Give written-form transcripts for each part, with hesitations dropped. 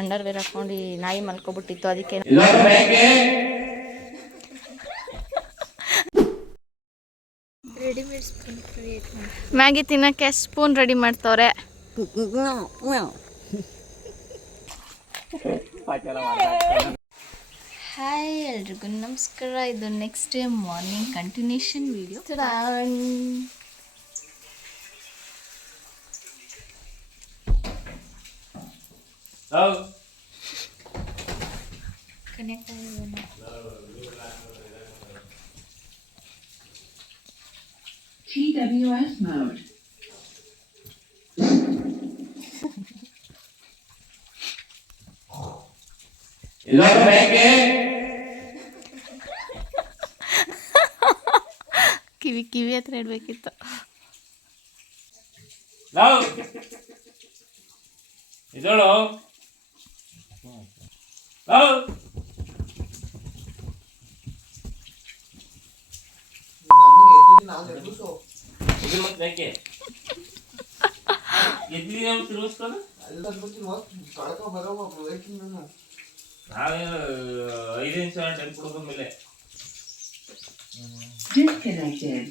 Under wear ಹಾಕೊಂಡು ನಾಯಿ ಮಲ್ಕೊಬಿಟ್ಟಿತ್ತು ಅದಕ್ಕೆ ಮ್ಯಾಗಿ ತಿನ್ನಕ್ಕೆ ಸ್ಪೂನ್ ರೆಡಿ ಮಾಡ್ತವ್ರೆ. ಹಾಯ್ ಎಲ್ರಿಗೂ ನಮಸ್ಕಾರ. ಇದು next day morning continuation video. Connect ಆಗಿರೋಣ. TWS mode. ಕಿವಿ ಹತ್ರ ಇಡ್ಬೇಕಿತ್ತು. ಇದಳು ತಿರುಗಿಸ್ಕೊಂಡು ನಾವೇನು 5 ನಿಮಿಷ ಟೈಮ್ ಕೊಡೋದ್ರ ಮೇಲೆ Disconnected.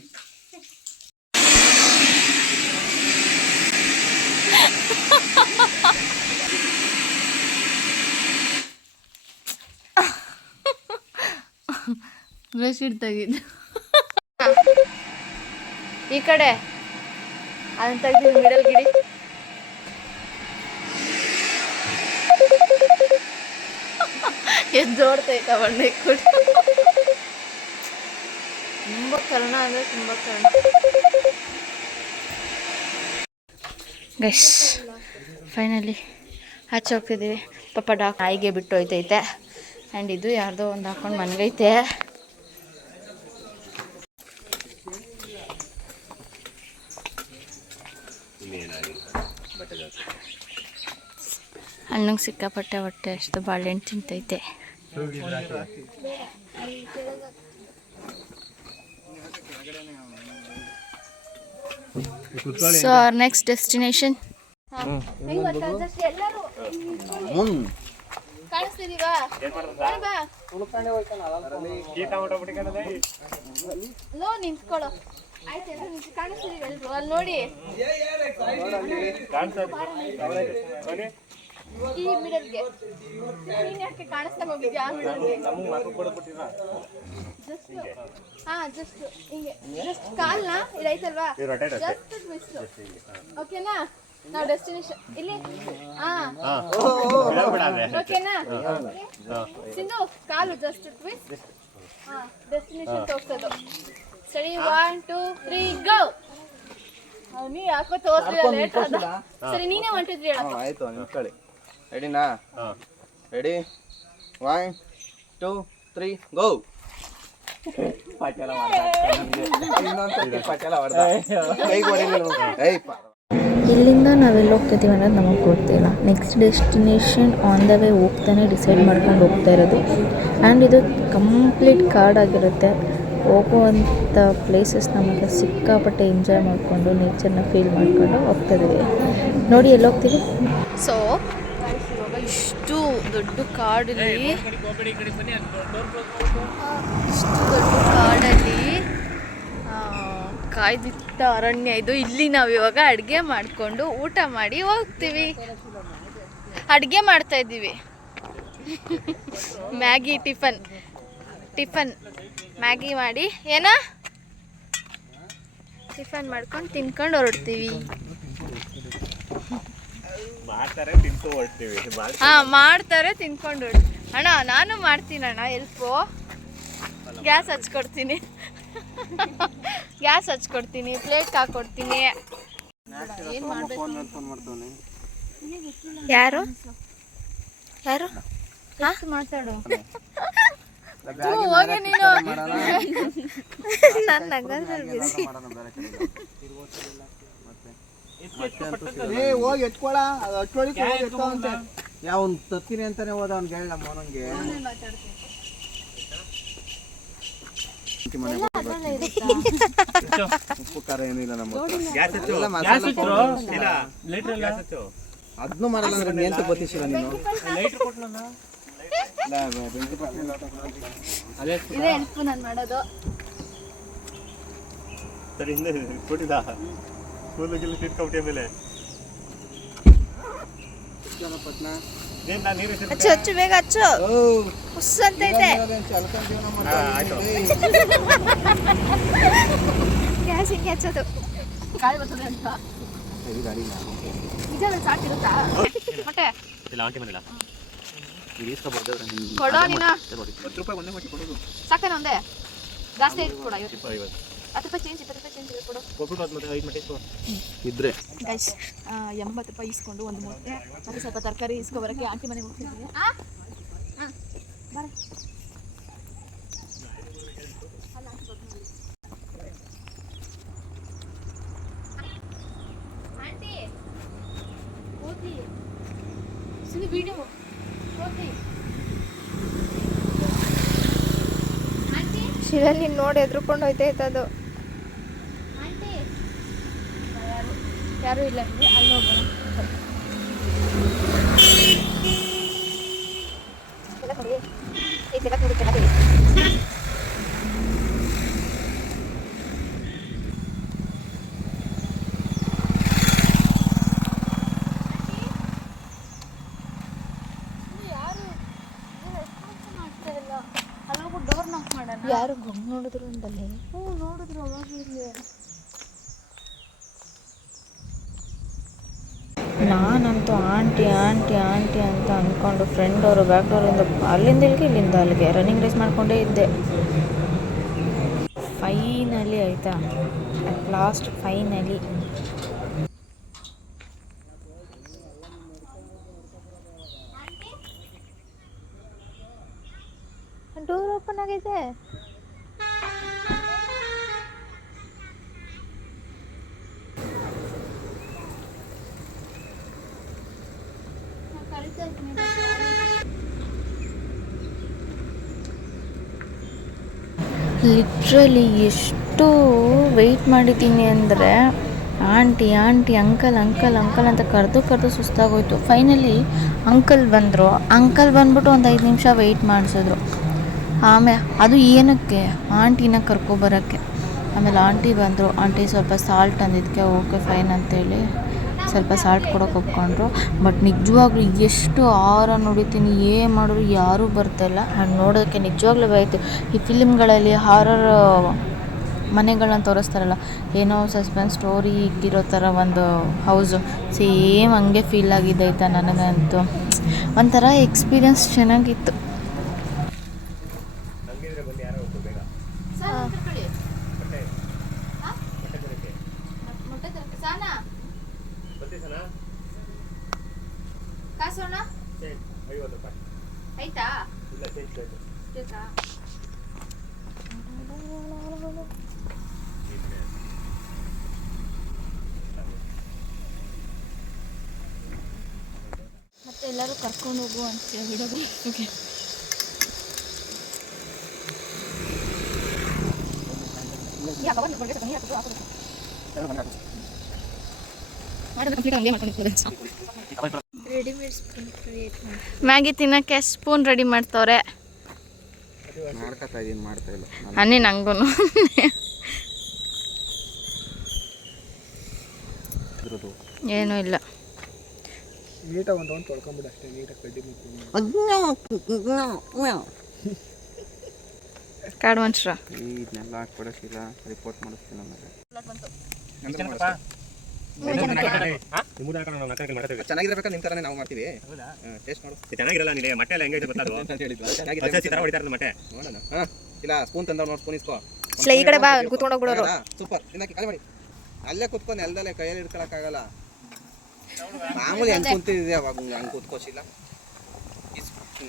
ಬ್ರಷ್ ತೆಗಿದ್ದು ಈ ಕಡೆ ಅದನ್ನ ತೆಗ್ದು ಮಿಡಲ್ ಗಿಡಿ. ಎದ್ದೋಡ್ತೈತ ಬಣ್ಣೆ ಕೂಡ. ತುಂಬ ಕರ್ಣ ಅಂದರೆ ತುಂಬ ಕರ್ಣ. ಗೈಸ್ ಫೈನಲಿ ಆಚೆ ಹೋಗ್ತಿದ್ದೀವಿ. ಪಾಪ ನಾಯಿಗೆ ಬಿಟ್ಟು ಹೋಯ್ತೈತೆ. ಆ್ಯಂಡ್ ಇದು ಯಾರ್ದೋ ಒಂದು ಹಾಕೊಂಡು ಮನ್ಗೈತೆ. ಹಣ್ಣಂಗೆ ಸಿಕ್ಕಾಪಟ್ಟೆ ಹೊಟ್ಟೆ ಅಷ್ಟು ಬಾಳೆಹಣ್ಣು ತಿಂತೈತೆ. ಸೊ ಅವರ್ ನೆಕ್ಸ್ಟ್ ಡೆಸ್ಟಿನೇಷನ್ ನಿಂತ್ಕೊಳ್ಳೋ. ಅಲ್ಲಿ ನೋಡಿ ಈ ಮಿಡಲ್ಗೆ ನೀನ್ ಯಾಕೆ ಕಾಣಿಸ್ತಾ ಹೋಗಿದ್ಯಾ? ಜಸ್ಟ್ ಜಸ್ಟ್ ಹಿಂಗೆ ಜಸ್ಟ್ ಕಾಲ್ನ ಇದೈತಲ್ವಾ, ಜಸ್ಟ್ ಟ್ವಿಸ್ಟ್. ಓಕೆನಾ? ನಾವು ಡೆಸ್ಟಿನೇಷನ್ ಇಲ್ಲಿ ಓಕೆನಾ? ಸಿಂಧು ಕಾಲು ಜಸ್ಟ್ ಟ್ವಿಸ್ಟ್. ಡೆಸ್ಟಿನೇಷನ್ ತೋರ್ಸೋದು. ಸರಿ 1 2 3 ಗೋ. ನೀ ಯಾಕೋ ತೋರ್ಸಿಲ್ಲ, ಲೇಟ್ ಆದ. ಸರಿ ನೀನೇ 1 2 3 ಹೇಳಪ್ಪ. ಆಯ್ತು ನಿಂತ್ಕೊಳ್ಳಿ. ರೆಡಿನಾ? ರೆಡಿ 1 2 3 ಗೋ. ಇಲ್ಲಿಂದ ನಾವೆಲ್ಲ ಹೋಗ್ತಿದ್ದೀವಿ ಅನ್ನೋದು ನಮಗೆ ಗೊತ್ತಿಲ್ಲ. Next destination on the way ಹೋಗ್ತಾನೆ ಡಿಸೈಡ್ ಮಾಡ್ಕೊಂಡು ಹೋಗ್ತಾ ಇರೋದು. ಆ್ಯಂಡ್ ಇದು ಕಂಪ್ಲೀಟ್ ಕಾರ್ಡಾಗಿರುತ್ತೆ. ಹೋಗುವಂಥ ಪ್ಲೇಸಸ್ನ ಮಾತ್ರ ಸಿಕ್ಕಾಪಟ್ಟೆ ಎಂಜಾಯ್ ಮಾಡಿಕೊಂಡು ನೇಚರ್ನ ಫೀಲ್ ಮಾಡಿಕೊಂಡು ಹೋಗ್ತಾಯಿದ್ದೀವಿ. ನೋಡಿ ಎಲ್ಲಿ ಹೋಗ್ತೀವಿ. ಸೊ ಇಷ್ಟು ದೊಡ್ಡ ಕಾಡಲ್ಲಿ ಕಾಯ್ದಿಟ್ಟ ಅರಣ್ಯ ಇದು. ಇಲ್ಲಿ ನಾವು ಇವಾಗ ಅಡುಗೆ ಮಾಡಿಕೊಂಡು ಊಟ ಮಾಡಿ ಹೋಗ್ತೀವಿ. ಅಡುಗೆ ಮಾಡ್ತಾ ಇದ್ದೀವಿ. ಮ್ಯಾಗಿ ಟಿಫನ್ ಮ್ಯಾಗಿ ಮಾಡಿ ಟಿಫನ್ ಮಾಡ್ಕೊಂಡು ತಿನ್ಕೊಂಡು ಹೊರಡ್ತೀವಿ. ಮಾಡ್ತಾರೆ ತಿನ್ಕೊಂಡು ಅಣ್ಣ. ನಾನು ಮಾಡ್ತೀನಿ ಅಣ್ಣ ಎಲ್ಪು. ಗ್ಯಾಸ್ ಹಚ್ಕೊಡ್ತೀನಿ, ಪ್ಲೇಟ್ ಹಾಕೊಡ್ತೀನಿ. ಏನು ಮಾಡಬೇಕು? ಯಾರು ಮಾತಾಡು. ಹೋಗಿ ನೀನು. ನನ್ನ ಬಿಸಿ ಹೋಗಿ ಎತ್ಕೊಳ ಯಾವ ತತ್ತೀನಿ ಅಂತಾನೆ ಹೋದ ಅವ್ನಿಗೆ ಹೇಳ. ನಮ್ಮ ಅವನಿಗೆ ಅಕ್ಕಿ ಮನೆ ಉಪ್ಪು ಖಾರ ಏನಿಲ್ಲ ನಮ್ಮ ಹತ್ರ. ಗ್ಯಾಸ್ ಎಲ್ಲ ಮಸಾಲೆ ಇಟ್ರು powder. ಇಲ್ಲ ಲೈಟ್ರ್ ಇಲ್ಲ ಅದನ್ನು ಮಾಡಲ್ಲ ಅಂದ್ರೆ ನೀ ಎಂತ ಗೊತ್ತಿಸಿಲ್ಲ ನೀನು. ಲೈಟ್ರ್ ಕೊಟ್ನಲ್ಲ ಇಲ್ಲ, ಬೆಂಕಿ ಪಟ್ಟಿ ಇಲ್ಲ ತಗೊಂಡು. ಅದೇ ಇದೇ ಹೆಲ್ಪ್ ನಾನು ಮಾಡೋದು. ಸರಿ ಹಿಂದೆ ಕೊಟ್ಟಿದ್ದ ಕೂದಲು ಗಿಲ್ಲು ಕಿಟ್ಕೊಬಿಟ್ಟೆ ಮೇಲೆ ಪಟ್ನ. ಏನ್ ನಾನು ನೀರು ಹಚ್ಚು ಹಚ್ಚು ಬೇಗ ಹಚ್ಚು. ಓ, ಉಸ್ ಅಂತೈತೆ. ಅಲ್ಕೊಂಡ್ ಜೀವನ ಮಾಡ್ತಾ ಗ್ಯಾಸ್ ಹಿಂಗೆ ಹಚ್ಚೋದು. ಗಾಳಿ ಬರ್ತದೆ ಅಂತ. ಇದು ಗಾಡಿ ಇಲ್ಲ. ನಿಜ ಸಾಕಿರುತ್ತಾ ಮೊಟ್ಟೆ ಇಲ್ಲ ಆಂಟಿ ಮನೆಲ್ಲ ಕೊಡೋ ನೀನು. 10 ರೂಪಾಯಿ ಒಂದೇ ಮಾಡಿ ಕೊಡೋದು. ಸಾಕೇನ ಒಂದೇ ಜಾಸ್ತಿ ಐತೆ ಕೊಡ. 50 10 ರೂಪಾಯಿ ಚೇಂಜ್ 20 ರೂಪಾಯಿ ಚೇಂಜ್ ಕೊಡು. ಕೊಟ್ಬಿಟ್ಟು ಅದು ಮತ್ತೆ 5 ಮಟ್ಟೆ ಇಸ್ಕೊ ಇದ್ರೆ ಗೈಸ್ 80 ರೂಪಾಯಿ ಇಸ್ಕೊಂಡು ಒಂದು ಮೊಟ್ಟೆ ಮತ್ತೆ ಸ್ವಲ್ಪ ತರಕಾರಿ ಇಸ್ಕೊಬರಕ್ಕೆ ಆಂಟಿ ಮನೆಗೆ ಹೋಗ್ತಿದ್ವಿ. ಶಿವಲ್ಲಿ ನೋಡಿ ಎದ್ರುಕೊಂಡು ಹೋಯ್ತೈತೆ ಅದು. ಯಾರು ಇಲ್ಲ ಅಲ್ಲಿ ಹೋಗೋಣ. ಯಾರು ಗೊಂಗ್ ನೋಡಿದ್ರು ಅಂತಲ್ಲೇ. ನೋಡಿದ್ರು ಅವಾಗ ಇಲ್ಲಿ. ನಾನಂತೂ ಆಂಟಿ ಆಂಟಿ ಆಂಟಿ ಅಂತ ಅಂದ್ಕೊಂಡು ಫ್ರೆಂಡ್ ಅವರು ಬ್ಯಾಕ್ ಡೋರಿಂದ ಅಲ್ಲಿಂದ ಇಲ್ಲಿಂದ ಅಲ್ಲಿಗೆ ರನ್ನಿಂಗ್ ರೇಸ್ ಮಾಡ್ಕೊಂಡೇ ಇದ್ದೆ. ಫೈನಲಿ ಆಯಿತಾ, at last finally door open ಆಗಿದೆ. ಲಿಟ್ರಲಿ ಎಷ್ಟು ವೆಯ್ಟ್ ಮಾಡಿದ್ದೀನಿ ಅಂದರೆ aunty aunty uncle uncle uncle ಅಂತ ಕರೆದು ಸುಸ್ತಾಗೋಯ್ತು. ಫೈನಲಿ ಅಂಕಲ್ ಬಂದರು. ಅಂಕಲ್ ಬಂದ್ಬಿಟ್ಟು ಒಂದು 5 ನಿಮಿಷ ವೆಯ್ಟ್ ಮಾಡಿಸಿದ್ರು. ಆಮೇಲೆ ಅದು ಏನಕ್ಕೆ ಆಂಟಿನ ಕರ್ಕೊಬರೋಕ್ಕೆ. ಆಮೇಲೆ ಆಂಟಿ ಬಂದರು. ಆಂಟಿ ಸ್ವಲ್ಪ ಸಾಲ್ಟ್ ಅಂದಿದ್ದಕ್ಕೆ ಓಕೆ ಫೈನ್ ಅಂತೇಳಿ ಸ್ವಲ್ಪ ಸಾಲ್ಟ್ ಕೊಡೋಕೆ ಒಪ್ಕೊಂಡ್ರು. ಬಟ್ ನಿಜವಾಗ್ಲೂ ಎಷ್ಟು ಹಾರನ್ ನೋಡಿತೀನಿ, ಏನು ಮಾಡಿದ್ರು ಯಾರೂ ಬರ್ತಾಯಿಲ್ಲ. ಆ್ಯಂಡ್ ನೋಡೋಕ್ಕೆ ನಿಜವಾಗ್ಲೂ ಆಯಿತು. ಈ ಫಿಲ್ಮ್ಗಳಲ್ಲಿ ಹಾರರ್ ಮನೆಗಳನ್ನ ತೋರಿಸ್ತಾರಲ್ಲ, ಏನೋ ಸಸ್ಪೆನ್ಸ್ ಸ್ಟೋರಿ ಇರೋ ಥರ ಒಂದು ಹೌಸು, ಸೇಮ್ ಹಂಗೆ ಫೀಲ್ ಆಗಿದೆ ಆಯಿತಾ. ನನಗಂತೂ ಒಂಥರ ಎಕ್ಸ್ಪೀರಿಯನ್ಸ್ ಚೆನ್ನಾಗಿತ್ತು. ಆಯ್ತಾ ಮತ್ತೆ ಎಲ್ಲರೂ ಕರ್ಕೊಂಡು ಹೋಗು ಅಂತ ಹೇಳಿದ್ರು. ಓಕೆ ಮ್ಯಾಗಿ ತಿನ್ನಕ್ಕೆ ಸ್ಪೂನ್ ರೆಡಿ ಮಾಡ್ತವ್ರೆ. ಅನ್ನಿ ನಂಗೂ ಏನೂ ಇಲ್ಲ. ನೀಟಾಗಿ ಒಂದು ತೊಳ್ಕೊಂಬಿಡು ಅಷ್ಟೇ. ನೀಟಾಗಿ ಕಡ್ಡಿ ಕಾಡು ಮನುಷ್ಯ ಇದನ್ನೆಲ್ಲ ಹಾಕ್ಬಿಡೋಕ್ಕಿಲ್ಲ. ರಿಪೋರ್ಟ್ ಮಾಡಿಸ್ತೀನಿ ಆಮೇಲೆ. ಚೆನ್ನಾಗಿರ್ಬೇಕಾ ನಿಮ್ಮ ಥರನೇ ನಾವು ಮಾಡ್ತೀವಿ. ಟೇಸ್ಟ್ ಮಾಡು. ಚೆನ್ನಾಗಿರಲ್ಲ ನೀನು ಮೊಟ್ಟೆ ಎಲ್ಲ ಹೆಂಗೈತೆ ಗೊತ್ತಾ? ಮೊಟ್ಟೆ ನೋಡೋಣ. ಹಾಂ ಇಲ್ಲ, ಸ್ಪೂನ್ ತಂದವ್ರು ನೋಡಿ ಸ್ಪೂನ್ ಇಸ್ಕೋ. ಈ ಕಡೆ ಬಾ, ಕೂತ್ಕೊಂಡು ಹೋಗ್ಬಿಡೋರು. ಸೂಪರ್. ತಿನ್ನಕ್ಕೆ ಖಾಲಿ ಮಾಡಿ. ಅಲ್ಲೇ ಕೂತ್ಕೊಂಡು ನೆಲದಲ್ಲೇ ಕೈಯಲ್ಲಿ ಇಟ್ಕೊಳಕ್ಕಾಗಲ್ಲ. ಮಾಮೂಲಿ ಹೆಂಗೆ ಕುಂತಿದ್ದೆ ಅವಾಗ ಹಂಗೆ ಕೂತ್ಕೋಸಿಲ್ಲ.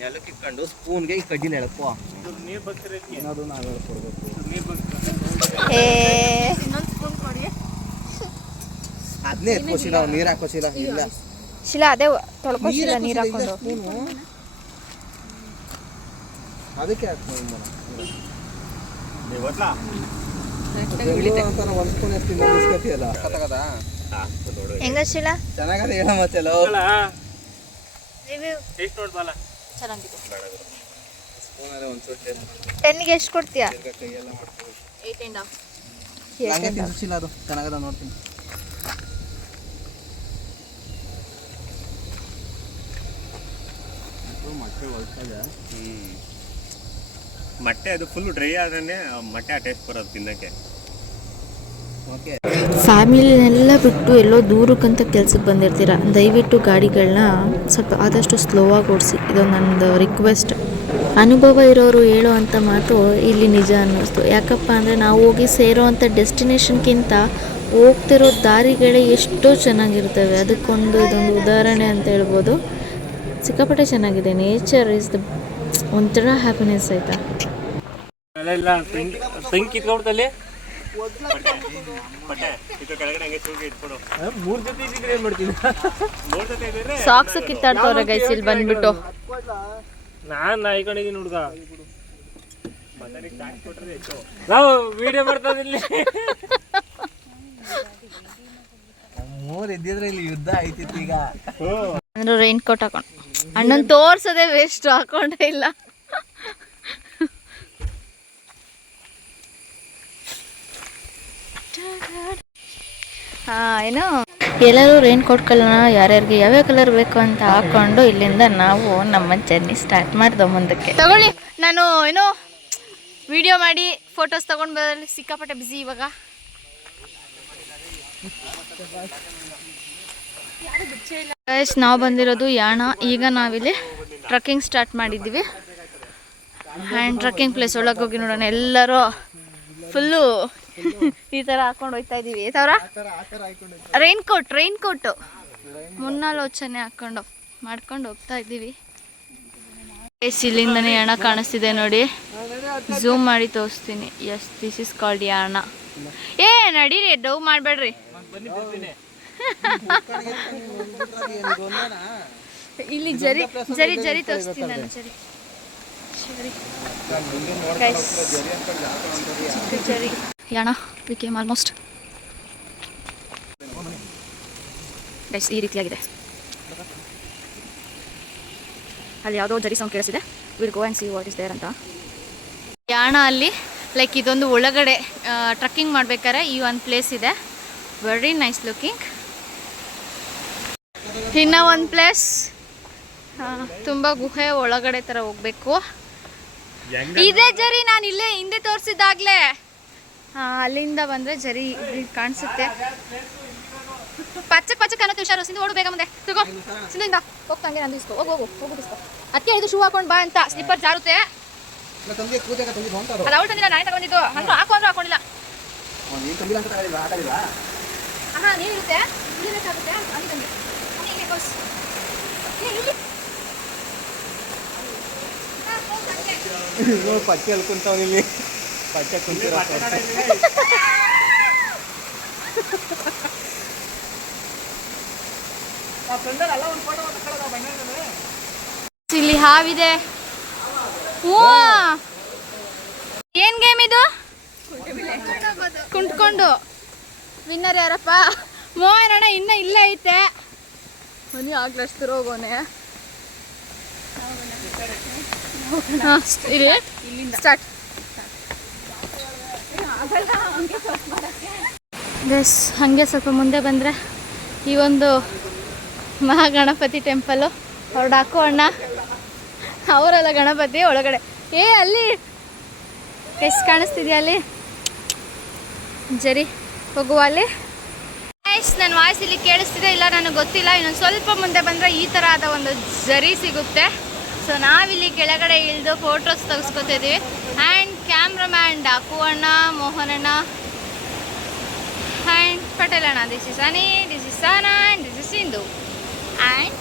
ನೆಲಕ್ಕೆ ಇಟ್ಕೊಂಡು ಸ್ಪೂನ್ಗೆ ಈ ಕಡ್ಡಿನ ಎಳಕೋ. ಏನಾದ್ರು ನಾವು ಹೇಳ್ಕೊಡ್ಬೇಕು. ಅದನ್ನೇ ಎತ್ಕೋಸಿಲ್ಲ, ನೀರು ಹಾಕೋಸಿಲ್ಲ. ಇಲ್ಲ ಶಿಲಾ ಅದೇ ತೊಳ್ಕೊಸಿಲ್ಲ ನೀರು ಹಾಕೊಂಡು. ಅದಕ್ಕೆ ಹಾಕ್ತೀನಿ ಇವತ್ತಾ ಅಂತಾರ ಒಂದು ಸ್ಪೂನ್ ಎಷ್ಟು ಇಸ್ಕೊತಿಯಲ್ಲ ಕತ್ತಗದ ನೋಡು ಹೆಂಗಶಿಲ ಚೆನ್ನಾಗದ ಹೇಳ ಮತ್ತೆ ರಿವ್ಯೂ ಟೇಸ್ಟ್ ನೋಡ್ಬಲ್ಲ ಚೆನ್ನಾಗಿದೆ. ಸ್ಪೂನಲ್ಲಿ ಒಂದು ಸುಟ್ಟು 10ಗೆ ಎಷ್ಟು ಕೊಡ್ತೀಯಾ? ಕೈಯೆಲ್ಲ ಮಾಡ್ತೀವಿ 8.5. ಹಂಗೆ ತಿನ್ಸಿಲ್ಲ ಅದು ಚೆನ್ನಾಗದ ನೋಡ್ತೀನಿ. ಮೊಟ್ಟೆ ಒಳ್ತದೆ. ಮೊಟ್ಟೆ ಅದು ಫುಲ್ ಡ್ರೈ ಆದ್ರೆ ಮೊಟ್ಟೆ ಆ ಟೇಸ್ಟ್ ಬರೋದು ತಿನ್ನಕ್ಕೆ. ಓಕೆ ಫ್ಯಾಮಿಲಿನೆಲ್ಲ ಬಿಟ್ಟು ಎಲ್ಲೋ ದೂರಕ್ಕಂತ ಕೆಲ್ಸಕ್ಕೆ ಬಂದಿರ್ತೀರ, ದಯವಿಟ್ಟು ಗಾಡಿಗಳನ್ನ ಸ್ವಲ್ಪ ಆದಷ್ಟು ಸ್ಲೋ ಆಗಿ ಓಡಿಸಿ. ಇದೊಂದು ನಂದು ರಿಕ್ವೆಸ್ಟ್. ಅನುಭವ ಇರೋರು ಹೇಳೋ ಅಂಥ ಮಾತು ಇಲ್ಲಿ ನಿಜ ಅನ್ನಿಸ್ತು. ಯಾಕಪ್ಪ ಅಂದರೆ ನಾವು ಹೋಗಿ ಸೇರೋ ಅಂಥ ಡೆಸ್ಟಿನೇಷನ್ಗಿಂತ ಹೋಗ್ತಿರೋ ದಾರಿಗಳೇ ಎಷ್ಟೋ ಚೆನ್ನಾಗಿರ್ತವೆ. ಅದಕ್ಕೊಂದು ಇದೊಂದು ಉದಾಹರಣೆ ಅಂತ ಹೇಳ್ಬೋದು. ಸಿಕ್ಕಾಪಟ್ಟೆ ಚೆನ್ನಾಗಿದೆ. ನೇಚರ್ ಇಸ್ ದ ಒಂಥರ ಹ್ಯಾಪಿನೆಸ್ ಆಯಿತಾ. ಸಾಕ್ಸ್ ಕಿತ್ತಾಡ್ತವ್ರೆ ಗೈಸ್ ಇಲ್ಲಿ ಬಂದ್ಬಿಟ್ಟು. ನಾನ್ ನಾಯ್ಕೊಂಡಿದ್ದೀನಿ ಹುಡುಗ, ನಾವು ವಿಡಿಯೋ ಮಾಡ್ತಾದಿಲ್ಲಿ. ಮೂರು ಇದ್ದಿದ್ರೆ ಇಲ್ಲಿ ಯುದ್ಧ ಆಯ್ತಿತ್ತು ಈಗ. ಅಂದ್ರೆ ರೈನ್ ಕೋಟ್ ಹಾಕೊಂಡು ಅಣ್ಣನ್ ತೋರ್ಸೋದೇ ವೇಸ್ಟ್, ಹಾಕೊಂಡೇ ಇಲ್ಲ. ಏನು ಎಲ್ಲರೂ ರೈನ್ ಕೋಟ್ಗಳನ್ನ ಯಾರ್ಯಾರಿಗೆ ಯಾವ್ಯಾವ ಕಲರ್ ಬೇಕು ಅಂತ ಹಾಕೊಂಡು ಇಲ್ಲಿಂದ ನಾವು ನಮ್ಮ ಜರ್ನಿ ಸ್ಟಾರ್ಟ್ ಮಾಡ್ದೋ ಮುಂದಕ್ಕೆ. ತಗೊಳ್ಳಿ, ನಾನು ಏನೋ ವಿಡಿಯೋ ಮಾಡಿ ಫೋಟೋಸ್ ತಗೊಂಡು ಬರೋದ್ರಲ್ಲಿ ಸಿಕ್ಕಾಪಟ್ಟೆ ಬ್ಯುಸಿ ಇವಾಗ. ನಾವು ಬಂದಿರೋದು ಯಾಣ. ಈಗ ನಾವಿಲ್ಲಿ ಟ್ರಕ್ಕಿಂಗ್ ಸ್ಟಾರ್ಟ್ ಮಾಡಿದ್ದೀವಿ. ಆ್ಯಂಡ್ ಟ್ರಕ್ಕಿಂಗ್ ಪ್ಲೇಸ್ ಒಳಗೆ ಹೋಗಿ ನೋಡೋಣ. ಎಲ್ಲರೂ ಫುಲ್ಲು ಈ ಥರ ಹಾಕೊಂಡು ಹೋಗ್ತಾ ಇದ್ದೀವಿ. ರೈನ್ ಕೋಟು ಮುನ್ನಾಲೋಚನೆ ಹಾಕೊಂಡು ಮಾಡ್ಕೊಂಡು ಹೋಗ್ತಾ ಇದ್ದೀವಿ. ಇಲ್ಲಿಂದನೇ ಯಾಣ ಕಾಣಿಸ್ತಿದೆ ನೋಡಿ, ಝೂಮ್ ಮಾಡಿ ತೋರಿಸ್ತೀನಿ. Yes, this is called Yana. ಏ ನಡೀರಿ, ಡವ್ ಮಾಡಬೇಡ್ರಿ. ಇಲ್ಲಿ ಜರಿ ಜರಿ ಜರಿ ತೋರಿಸ್ತೀನಿ ನಾನು. ಜರಿ ಜರಿ Yana we came almost. Guys ಈ ರೀತಿಯಾಗಿದೆ. ಅಲ್ಲಿ ಯಾವುದೋ ಜರಿ ಸೌಂಡ್ ಕೇಳಿಸಿದೆ. Will go and see what is there ಅಂತ. ಯಾಣ ಅಲ್ಲಿ ಲೈಕ್ ಇದೊಂದು ಒಳಗಡೆ ಟ್ರಕ್ಕಿಂಗ್ ಮಾಡ್ಬೇಕಾದ್ರೆ ಈ ಒಂದು ಪ್ಲೇಸ್ ಇದೆ. Very nice looking. ಇನ್ನು ಒಂದು ಪ್ಲೇಸ್ ತುಂಬ ಗುಹೆ ಒಳಗಡೆ ಥರ ಹೋಗ್ಬೇಕು. ಇದೇ ಜರಿ ನಾನು ಇಲ್ಲೇ ಹಿಂದೆ ತೋರಿಸಿದ್ದಾಗಲೇ. ಅಲ್ಲಿಂದ ಬಂದರೆ ಜರಿ ಕಾಣಿಸುತ್ತೆ. ಪಚ್ಚಕ್ಕೆ ಪಚ್ಚಕ್ಕೆ ಅನ್ನೋ ಹುಷಾರು. ಸಿಂಧು ಓಡು ಬೇಗ ಮುಂದೆ ತಗೋ. ಸಿಂಧಿಂದ ಹೋಗ್ತಂಗೆ ನಂದು ಇಸ್ಕೋ. ಹೋಗು ಇಸ್ಕೋ. ಅದಕ್ಕೆ ಇದು ಶೂ ಹಾಕೊಂಡು ಬಾ ಅಂತ. ಸ್ಲಿಪ್ಪರ್ ಜಾರುತ್ತೆ. ಅದು ಅವಳು ತಂದಿಲ್ಲ, ನಾನೇ ತಗೊಂಡಿದ್ದು. ಅಂದ್ರೆ ಹಾಕೊಂಡಿಲ್ಲ. ಹಾಂ ನೀರಿರುತ್ತೆ, ಇಳಿಬೇಕಾಗುತ್ತೆ. ಪಚ್ಚೆ ಅಲ್ಲಿ ಕುಂತವನಿಲ್ಲಿ ಪಚ್ಚೆ ಕುಂತಿರೋ ಇಲ್ಲಿ ಹಾವಿದೆ. ಹ್ಞೂ, ಏನ್ ಗೇಮ್ ಇದು? ಕುಂಟ್ಕೊಂಡು ವಿನ್ನರ್ ಯಾರಪ್ಪ? ಮೋಹನ್ ಅಣ್ಣ ಇನ್ನ ಇಲ್ಲೇ ಐತೆ. ಮನಿ ಆಗ್ಲಷ್ಟು ಹೋಗೋನೆ. ಸ್ಟಾರ್ಟ್. ಗೈಸ್ ಹಾಗೆ ಸ್ವಲ್ಪ ಮುಂದೆ ಬಂದರೆ ಈ ಒಂದು ಮಹಾಗಣಪತಿ ಟೆಂಪಲ್ಲು. ಹೊರಡಾಕು ಅಣ್ಣ, ಅವರೆಲ್ಲ ಗಣಪತಿ ಒಳಗಡೆ. ಅಲ್ಲಿ ಎಷ್ಟು ಕಾಣಿಸ್ತಿದ್ಯಾ ಅಲ್ಲಿ ಜರಿ ಹೋಗುವ ಅಲ್ಲಿ. ನನ್ನ ವಾಯ್ಸ್ ಇಲ್ಲಿ ಕೇಳಿಸ್ತಿದೆ ಇಲ್ಲ ನನಗೆ ಗೊತ್ತಿಲ್ಲ. ಇನ್ನೊಂದು ಸ್ವಲ್ಪ ಮುಂದೆ ಬಂದರೆ ಈ ಥರ ಆದ ಒಂದು ಜರಿ ಸಿಗುತ್ತೆ. ಸೊ ನಾವಿಲ್ಲಿ ಕೆಳಗಡೆ ಇಳಿದು ಫೋಟೋಸ್ ತೆಗೆಸ್ಕೊತಿದ್ದೀವಿ. ಆ್ಯಂಡ್ ಕ್ಯಾಮ್ರಾಮ್ಯಾನ್ ಡಾಕು ಅಣ್ಣ, ಮೋಹನ್ ಅಣ್ಣ ಆ್ಯಂಡ್ ಪಟೇಲ್ ಅಣ್ಣ. This is Ani, this is Sana and this is Sindhu. And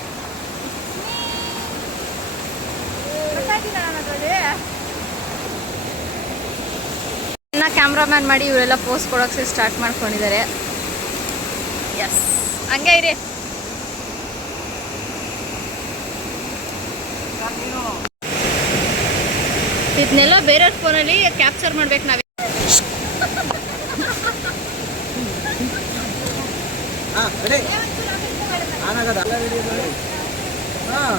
ಇನ್ನು ಕ್ಯಾಮ್ರಾಮ್ಯಾನ್ ಮಾಡಿ ಇವರೆಲ್ಲ ಪೋಸ್ಟ್ ಕೊಡೋಕ್ಕೆ ಸ್ಟಾರ್ಟ್ ಮಾಡ್ಕೊಂಡಿದ್ದಾರೆ. ಎಸ್, ಹಂಗೆ ಇರಿ. ಇದನ್ನೆಲ್ಲ ಬೇರೆಯವ್ರ ಫೋನಲ್ಲಿ ಕ್ಯಾಪ್ಚರ್ ಮಾಡ್ಬೇಕು ನಾವೇ. ಹಾಂ ರೆಡಿ ಆನಾಗದ ಅಲ್ಲ ವಿಡಿಯೋದಲ್ಲಿ ಹಾಂ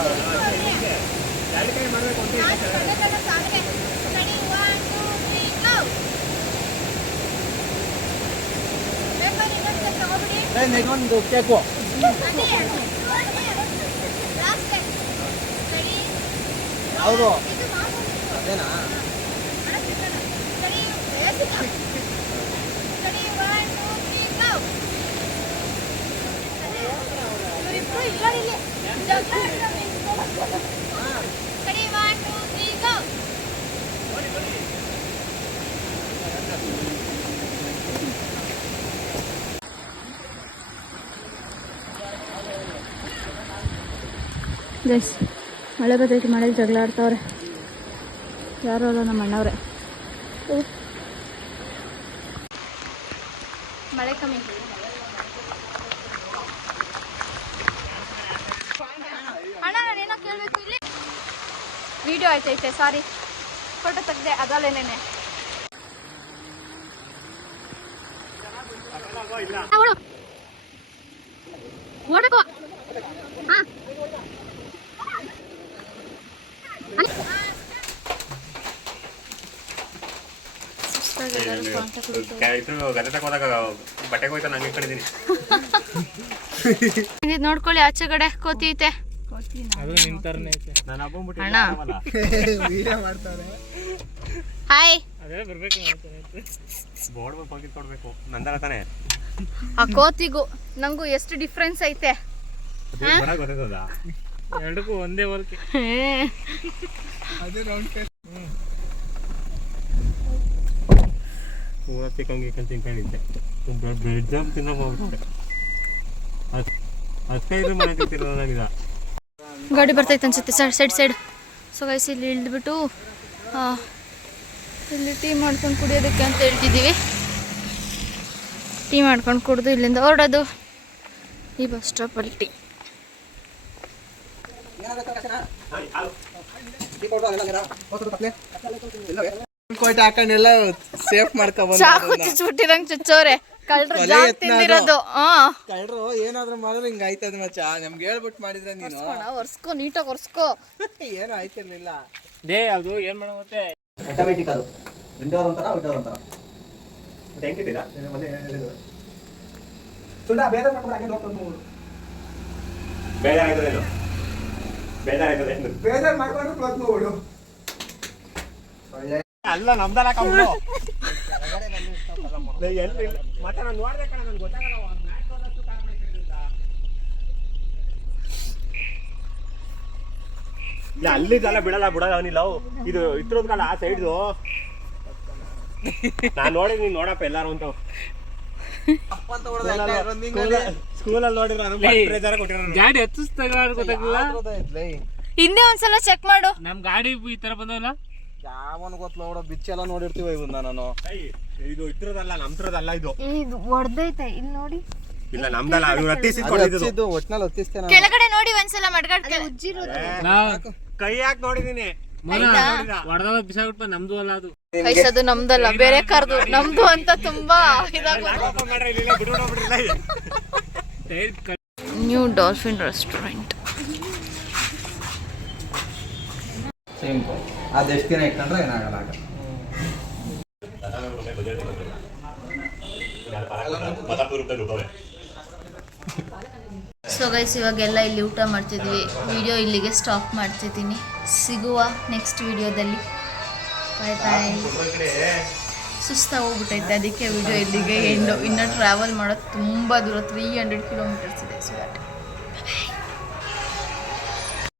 ನೆಗೊಂದು ಕೇಕು ಹೌದು ಅದೇನಾ ಗೈಸ್ ಮಳೆ ಬರ್ತೈತಿ, ಮಳೆಗೆ ಜಗಳ ಆಡ್ತಾವ್ರೆ. ಯಾರು ಅಲ್ಲ ನಮ್ಮ ಅಣ್ಣವ್ರೆ. ಮಳೆ ಕಮ್ಮಿ. ಅಣ್ಣ ನಾನೇನೋ ಕೇಳಬೇಕು ಇಲ್ಲಿ. ವಿಡಿಯೋ ಆಯ್ತೈತೆ, ಸಾರಿ ಫೋಟೋ ತೆಗ್ದೆ ಅದಲ್ಲೇನೇನೆ. ಓಡಕೋ ನೋಡ್ಕೊಳ್ಳಿ, ಆಚೆ ಕಡೆ ಕೋತಿ ಐತೆ. ಅಣ್ಣ ಹಾಯ್. ಆ ಕೋತಿಗೂ ನಂಗೂ ಎಷ್ಟು ಡಿಫ್ರೆನ್ಸ್ ಐತೆ. ಎರಡಕ್ಕೂ ಒಂದೇ ಹೋಲಿಕೆ. ತಿನ್ಕೊಂಡಿದ್ದೆ ಬೆಡ್ ತಿನ್ನಕ್ ಹೋಗ್ಬಿಟ್ಟೆ. ಅದಕ್ಕೈದು ಮನೆ ತಿಂತಿರೋದು ನನಗೆ. ಗಾಡಿ ಬರ್ತೈತೆ ಅನ್ಸುತ್ತೆ ಸೈಡ್. ಸೊ ಗೈಸ್ ಇಲ್ಲಿ ಇಳಿದ್ಬಿಟ್ಟು ಇಲ್ಲಿ ಟೀ ಮಾಡ್ಕೊಂಡು ಕುಡಿಯೋದಕ್ಕೆ ಅಂತ ಹೇಳ್ತಿದ್ದೀವಿ. ಟೀ ಮಾಡ್ಕೊಂಡು ಕುಡಿದು ಇಲ್ಲಿಂದ ಹೊರಡೋದು. ಈ ಬಸ್ ಸ್ಟಾಪಲ್ಲಿ ಟೀ. ಹಾಕೊಂಡೆಲ್ಲ ಸೇಫ್ ಮಾಡ್ಕೊಂಡ್ ಚಾಕು ಚುಚ್ಚಿಬಿಟ್ಟಿರಂಗ್ ಚುಚ್ಚೋರೆ ಕಳ್ರು ತಿಂದಿರೋದು. ಕಳ್ರು ಏನಾದ್ರು ಮಾಡಿದ್ರೆ ಹಿಂಗ ಆಯ್ತದ ಮಚ್ಚ. ನಮ್ಗೆ ಹೇಳ್ಬಿಟ್ಟು ಮಾಡಿದ್ರೆ ನೀನು ಒರ್ಸ್ಕೊ, ನೀಟಾಗಿ ಒರ್ಸ್ಕೊ. ಏನು ಆಯ್ತಿರ್ಲಿಲ್ಲ. ಅದು ಏನ್ ಮಾಡತ್ತೆ ಆಟೋಮೆಟಿಕ್ ಅದು ವಿಂಡೋ ಒಂಥರ ಬೇಜಾರು ಮಾಡ್ಕೊಂಡು ಕ್ಲೋಸ್ ಮಾಡ್ಬಿಡು. ಅಲ್ಲ ನಮ್ದಲ್ಲ ಕಮ್ಮಿ ಮತ್ತೆ ನಾನು ನೋಡ್ದೆ ಕಣ, ನನ್ಗೆ ಗೊತ್ತಾಗಲ್ಲ. ಅಲ್ಲಿದ್ದಲ್ಲ ಬಿಡಲ್ಲ ಅವನಿಲ್ಲ. ಇದು ಇತ್ರದ ಕಾಲ ಆ ಸೈಡ್ದು ನಾನು ನೋಡಿ, ನೀನ್ ನೋಡಪ್ಪ ಎಲ್ಲಾರು ಅಂತ ಸ್ಕೂಲಲ್ಲಿ ನೋಡಿದ್ರೆ ಗಾಡಿ ಹತ್ತಿಸ್ದಾಗ ಗೊತ್ತಾಗಿಲ್ಲ. ಹಿಂದೆ ಒಂದ್ಸಲ ಚೆಕ್ ಮಾಡು. ನಮ್ ಗಾಡಿ ಈ ತರ ಬಂದವಲ್ಲ, ಯಾವನ್ ಗೊತ್ತಲ್ಲ ನೋಡೋ ಬಿಚ್ಚೆಲ್ಲ ನೋಡಿರ್ತೀವ ಇವನ್ನ. ನಾನು ಇದು ಇತ್ರದಲ್ಲ, ನಮ್ದ್ರದಲ್ಲ. ಇದು ಹೊಡೆದೈತೆ ಇಲ್ಲಿ ನೋಡಿ. ಇಲ್ಲ ನಮ್ದಲ್ಲ, ಹತ್ತಿಸಿದ್ದು ಒಟ್ನಲ್ಲಿ ಹತ್ತಿಸ್ತೇನೆ. ಕೆಳಗಡೆ ನೋಡಿ ಒಂದ್ಸಲ ಮಡ್ಗಾಡ್ ಕೈ ಹಾಕಿ ನೋಡಿದೀನಿ. ಹೊಡೆದಾಗ ಬಿಸಾಗ್ಬಿಟ್ಟು ನಮ್ದು ಅಲ್ಲ ಅದು. ಅದು ನಮ್ದಲ್ಲ, ಬೇರೆ ಕಾರ್ದು. ನಮ್ದು ಅಂತ ತುಂಬಾ ನ್ಯೂ ಡಾಲ್ಫಿನ್ ರೆಸ್ಟೋರೆಂಟ್. ಅದೆಷ್ಟು ದಿನ ಇಟ್ಕೊಂಡ್ರೆ ಏನಾಗಲ್ಲ. ಸೊ ಗೈಸ್ ಇವಾಗೆಲ್ಲ ಇಲ್ಲಿ ಊಟ ಮಾಡ್ತಿದ್ವಿ. ವಿಡಿಯೋ ಇಲ್ಲಿಗೆ ಸ್ಟಾಪ್ ಮಾಡ್ತಿದ್ದೀನಿ. ಸಿಗುವ ನೆಕ್ಸ್ಟ್ ವಿಡಿಯೋದಲ್ಲಿ. ಬಾಯ್. ಸುಸ್ತಾಗಿ ಹೋಗ್ಬಿಟ್ಟೈತೆ, ಅದಕ್ಕೆ ವಿಡಿಯೋ ಇಲ್ಲಿಗೆ ಎಂಡು. ಇನ್ನು ಟ್ರಾವೆಲ್ ಮಾಡೋದು ತುಂಬ ದೂರ, 300 ಕಿಲೋಮೀಟರ್ಸ್ ಇದೆ. So that